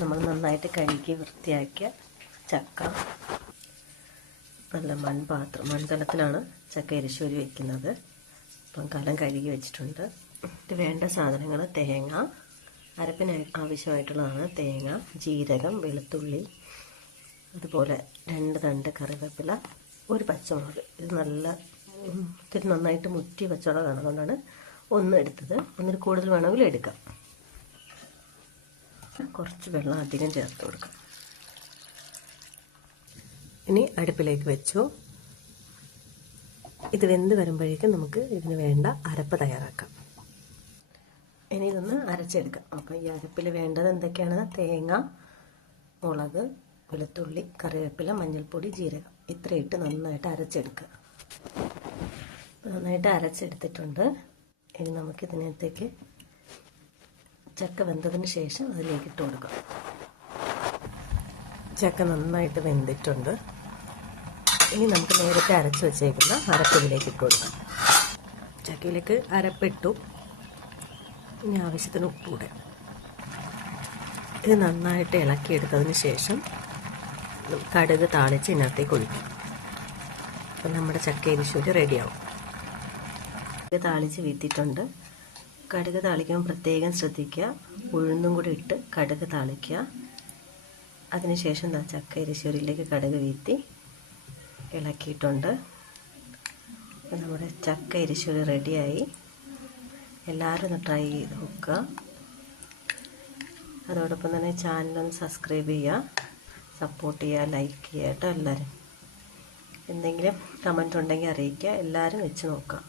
നമ്മൾ നന്നായിട്ട് കഴുകി വൃത്തിയാക്കിയ ചക്ക നല്ല മൺകലത്തിലാണ് ചക്ക എരിശ്ശേരി വയ്ക്കുന്നത്. അപ്പം കലം കഴുകി വെച്ചിട്ടുണ്ട്. ഇത് വേണ്ട സാധനങ്ങൾ: തേങ്ങ, അരപ്പിന് ആവശ്യമായിട്ടുള്ളതാണ് തേങ്ങ, ജീരകം, വെളുത്തുള്ളി, അതുപോലെ 2 തണ്ട് കറിവേപ്പില, 1 പച്ചമുളക്. ഇത് ഇത്തിരി നന്നായിട്ട് മുറ്റി പച്ചമുളകാണ്, അതുകൊണ്ടാണ് 1 എടുത്തത്. 1 കൂടുതൽ വേണമെങ്കിൽ എടുക്കാം. കുറച്ച് വെള്ളം അധികം ചേർത്ത് കൊടുക്കാം. ഇനി അടുപ്പിലേക്ക് വെച്ചു. ഇത് വെന്ത് വരുമ്പോഴേക്കും നമുക്ക് ഇതിന് വേണ്ട അരപ്പ് തയ്യാറാക്കാം. ഇനി ഇതൊന്ന് അരച്ചെടുക്കാം. അപ്പോൾ ഈ അരപ്പിൽ വേണ്ടത് എന്തൊക്കെയാണ്? തേങ്ങ, മുളക്, വെളുത്തുള്ളി, കറിവേപ്പില, മഞ്ഞൾപ്പൊടി, ജീരകം. ഇത്രയിട്ട് നന്നായിട്ട് അരച്ചെടുക്കുക. നന്നായിട്ട് അരച്ചെടുത്തിട്ടുണ്ട്. ഇനി നമുക്കിതിനകത്തേക്ക് ചക്ക വെന്തതിന് ശേഷം അതിലേക്ക് ഇട്ട് കൊടുക്കാം. ചക്ക നന്നായിട്ട് വെന്തിട്ടുണ്ട്. ഇനി നമുക്ക് നേരത്തെ അരച്ച് വെച്ചേക്കുന്ന അരപ്പിലേക്ക് ഇട്ട് കൊടുക്കാം. ചക്കയിലേക്ക് അരപ്പിട്ടു. ഇനി ആവശ്യത്തിന് ഉപ്പൂടെ. ഇത് നന്നായിട്ട് ഇളക്കിയെടുത്തതിന് ശേഷം കടുക് താളിച്ച് ഇതിനകത്തേക്ക് ഒഴിക്കും. അപ്പം നമ്മുടെ ചക്ക എരിശ്ശേരി റെഡിയാവും. കടുക് താളിച്ച് വീത്തിയിട്ടുണ്ട്. കടുക് താളിക്കുമ്പോൾ പ്രത്യേകം ശ്രദ്ധിക്കുക. ഉഴുന്നും കൂടി ഇട്ട് കടുക് താളിക്കുക. അതിനുശേഷം ചക്ക എരിശ്ശേരിയിലേക്ക് കടുക് വീത്തി ഇളക്കിയിട്ടുണ്ട്. അപ്പം നമ്മുടെ ചക്ക എരിശ്ശേരി റെഡിയായി. എല്ലാവരും ഒന്ന് ട്രൈ ചെയ്ത് നോക്കുക. അതോടൊപ്പം തന്നെ ചാനലൊന്ന് സബ്സ്ക്രൈബ് ചെയ്യുക, സപ്പോർട്ട് ചെയ്യുക, ലൈക്ക് ചെയ്യുക കേട്ടോ. എല്ലാവരും എന്തെങ്കിലും കമൻറ്റ് ഉണ്ടെങ്കിൽ അറിയിക്കുക. എല്ലാവരും വെച്ച് നോക്കാം.